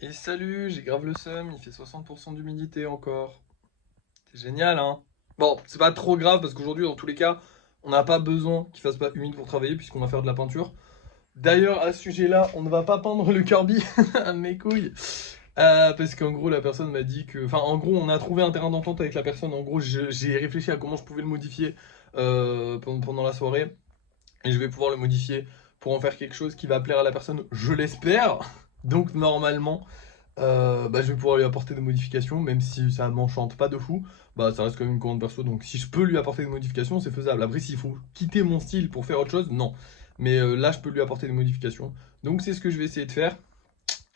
Et salut, j'ai grave le seum, il fait 60% d'humidité encore. C'est génial, hein? Bon, c'est pas trop grave parce qu'aujourd'hui, dans tous les cas, on n'a pas besoin qu'il fasse pas humide pour travailler puisqu'on va faire de la peinture. D'ailleurs, à ce sujet-là, on ne va pas peindre le Kirby à mes couilles. Parce qu'en gros, la personne m'a dit que... Enfin, en gros, on a trouvé un terrain d'entente avec la personne. En gros, j'ai réfléchi à comment je pouvais le modifier pendant la soirée. Et je vais pouvoir le modifier pour en faire quelque chose qui va plaire à la personne, je l'espère. Donc, normalement... je vais pouvoir lui apporter des modifications, même si ça m'enchante pas de fou, bah ça reste quand même une commande perso, donc si je peux lui apporter des modifications, c'est faisable. Après, s'il faut quitter mon style pour faire autre chose, non. Mais là, je peux lui apporter des modifications. Donc c'est ce que je vais essayer de faire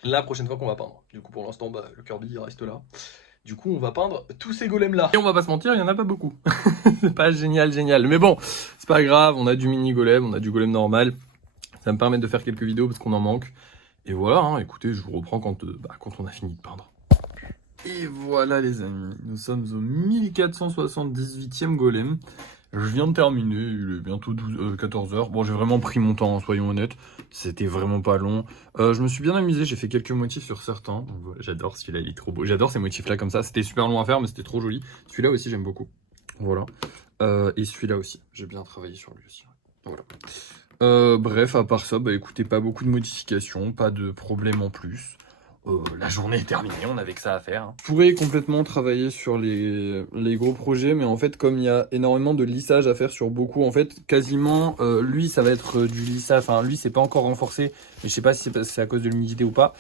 la prochaine fois qu'on va peindre. Du coup, pour l'instant, le Kirby il reste là. Du coup, on va peindre tous ces golems là. Et on va pas se mentir, il y en a pas beaucoup. C'est pas génial, génial. Mais bon, c'est pas grave, on a du mini golem, on a du golem normal. Ça va me permettre de faire quelques vidéos parce qu'on en manque. Et voilà, hein, écoutez, je vous reprends quand on a fini de peindre. Et voilà les amis, nous sommes au 1478e golem. Je viens de terminer, il est bientôt 14 h. Bon, j'ai vraiment pris mon temps, soyons honnêtes. C'était vraiment pas long. Je me suis bien amusé, j'ai fait quelques motifs sur certains. Donc, voilà, j'adore celui-là, il est trop beau. J'adore ces motifs-là comme ça. C'était super long à faire, mais c'était trop joli. Celui-là aussi, j'aime beaucoup. Voilà. Et celui-là aussi, j'ai bien travaillé sur lui aussi. Voilà. Bref, à part ça, bah écoutez, pas beaucoup de modifications, pas de problème en plus. La journée est terminée, on avait que ça à faire, hein. Je pourrais complètement travailler sur les gros projets, mais en fait, comme il y a énormément de lissage à faire sur beaucoup, en fait, quasiment, lui, ça va être du lissage, enfin, lui, c'est pas encore renforcé, mais je sais pas si c'est à cause de l'humidité ou pas.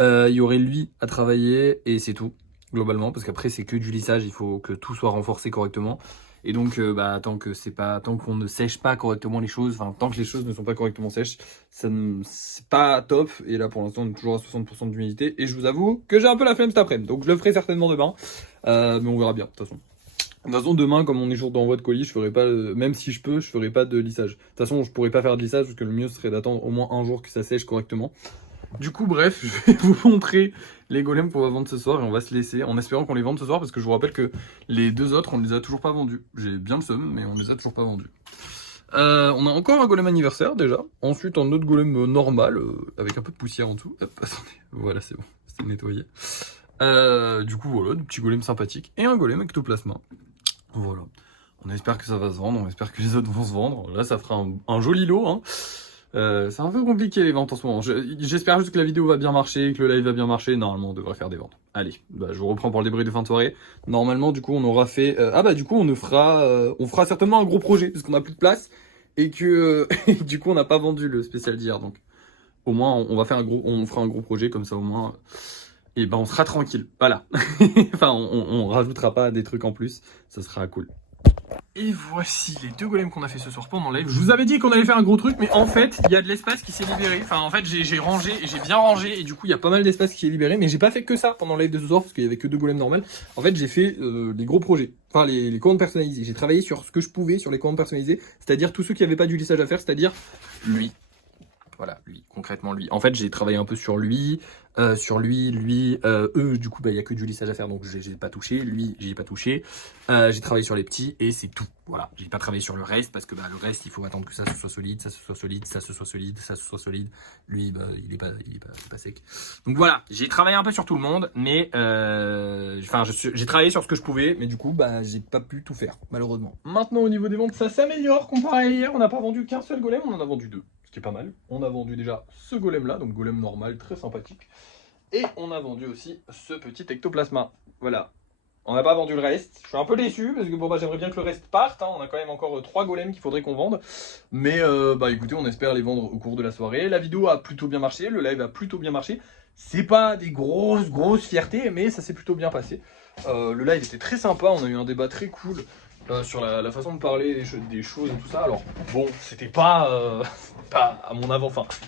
Il y aurait lui à travailler, et c'est tout, globalement, parce qu'après, c'est que du lissage, il faut que tout soit renforcé correctement. Et donc, tant qu'on ne sèche pas correctement les choses, enfin, tant que les choses ne sont pas correctement sèches, c'est pas top. Et là, pour l'instant, on est toujours à 60% d'humidité. Et je vous avoue que j'ai un peu la flemme cet après-midi. Donc, je le ferai certainement demain. Mais on verra bien, de toute façon. De toute façon, demain, comme on est jour d'envoi de colis, je ferai pas, même si je peux, je ferai pas de lissage. De toute façon, je pourrais pas faire de lissage parce que le mieux serait d'attendre au moins un jour que ça sèche correctement. Du coup, bref, je vais vous montrer les golems qu'on va vendre ce soir et on va se laisser en espérant qu'on les vende ce soir parce que je vous rappelle que les deux autres, on ne les a toujours pas vendus. J'ai bien le seum, mais on les a toujours pas vendus. On a encore un golem anniversaire déjà. Ensuite, un autre golem normal avec un peu de poussière en dessous. Hop, attendez, voilà, c'est bon, c'est nettoyé. Du coup, voilà, des petits golems sympathiques et un golem ectoplasma. Voilà. On espère que ça va se vendre, on espère que les autres vont se vendre. Là, ça fera un joli lot, hein. C'est un peu compliqué les ventes en ce moment. J'espère juste que la vidéo va bien marcher, que le live va bien marcher. Normalement, on devrait faire des ventes. Allez, je vous reprends pour le débrief de fin de soirée. Normalement, du coup, on aura fait... du coup, on fera certainement un gros projet, parce qu'on a plus de place. Et que, du coup, on n'a pas vendu le spécial d'hier. Donc, au moins, on fera un gros projet, comme ça, au moins... Et on sera tranquille. Voilà. Enfin, on rajoutera pas des trucs en plus. Ça sera cool. Et voici les deux golems qu'on a fait ce soir pendant le live. Je vous avais dit qu'on allait faire un gros truc, mais en fait, il y a de l'espace qui s'est libéré. Enfin, en fait, j'ai rangé et j'ai bien rangé, et du coup, il y a pas mal d'espace qui est libéré. Mais j'ai pas fait que ça pendant le live de ce soir, parce qu'il y avait que deux golems normales. En fait, j'ai fait des gros projets. Enfin, les commandes personnalisées. J'ai travaillé sur ce que je pouvais sur les commandes personnalisées, c'est-à-dire tous ceux qui n'avaient pas du lissage à faire, c'est-à-dire lui. Voilà, lui, concrètement lui. En fait, j'ai travaillé un peu sur lui, eux, du coup, il y a que du lissage à faire, donc j'ai pas touché. Lui, j'y ai pas touché. J'ai travaillé sur les petits et c'est tout. Voilà, j'ai pas travaillé sur le reste parce que le reste, il faut attendre que ça se soit solide, ça se soit solide, ça se soit solide, ça se soit solide. Lui, il est pas sec. Donc voilà, j'ai travaillé un peu sur tout le monde, mais j'ai travaillé sur ce que je pouvais, mais du coup, j'ai pas pu tout faire, malheureusement. Maintenant, au niveau des ventes, ça s'améliore comparé à hier. On n'a pas vendu qu'un seul golem, on en a vendu deux. Ce qui est pas mal. On a vendu déjà ce golem là, donc golem normal, très sympathique. Et on a vendu aussi ce petit ectoplasma. Voilà. On n'a pas vendu le reste. Je suis un peu déçu parce que j'aimerais bien que le reste parte, hein. On a quand même encore 3 golems qu'il faudrait qu'on vende. Mais écoutez, on espère les vendre au cours de la soirée. La vidéo a plutôt bien marché, le live a plutôt bien marché. C'est pas des grosses fiertés, mais ça s'est plutôt bien passé. Le live était très sympa, on a eu un débat très cool. Sur la façon de parler des choses et tout ça. Alors bon, c'était pas, pas à mon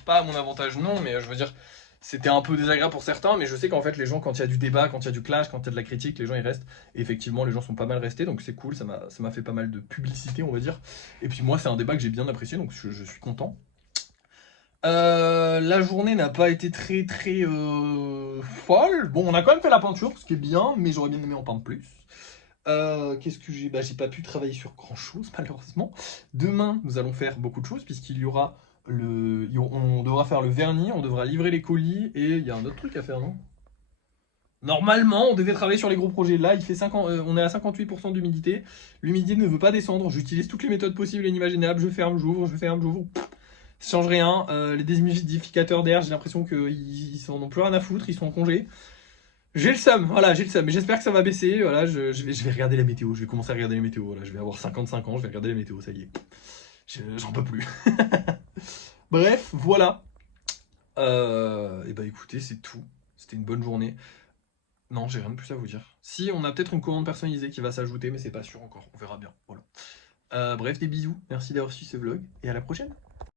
pas à mon avantage non, mais je veux dire, c'était un peu désagréable pour certains, mais je sais qu'en fait les gens, quand il y a du débat, quand il y a du clash, quand il y a de la critique, les gens ils restent. Et effectivement, les gens sont pas mal restés, donc c'est cool, ça m'a fait pas mal de publicité, on va dire. Et puis moi, c'est un débat que j'ai bien apprécié, donc je suis content. La journée n'a pas été très folle. Bon, on a quand même fait la peinture, ce qui est bien, mais j'aurais bien aimé en peindre plus. Qu'est-ce que j'ai j'ai pas pu travailler sur grand chose malheureusement. Demain, nous allons faire beaucoup de choses puisqu'il y aura on devra faire le vernis, on devra livrer les colis et il y a un autre truc à faire, non? Normalement, on devait travailler sur les gros projets. Là, il fait 50, on est à 58% d'humidité. L'humidité ne veut pas descendre. J'utilise toutes les méthodes possibles et inimaginables. Je ferme, j'ouvre, je ferme, j'ouvre. Ça change rien. Les déshumidificateurs d'air, j'ai l'impression qu'ils s'en ont plus rien à foutre. Ils sont en congé. J'ai le seum, voilà, j'ai le seum. Mais j'espère que ça va baisser. Voilà, je vais regarder la météo. Je vais commencer à regarder les météos. Voilà, je vais avoir 55 ans. Je vais regarder les météos. Ça y est. J'en peux plus. Bref, voilà. Et bah écoutez, c'est tout. C'était une bonne journée. Non, j'ai rien de plus à vous dire. Si, on a peut-être une commande personnalisée qui va s'ajouter, mais c'est pas sûr encore. On verra bien. Voilà. Bref, des bisous. Merci d'avoir suivi ce vlog et à la prochaine.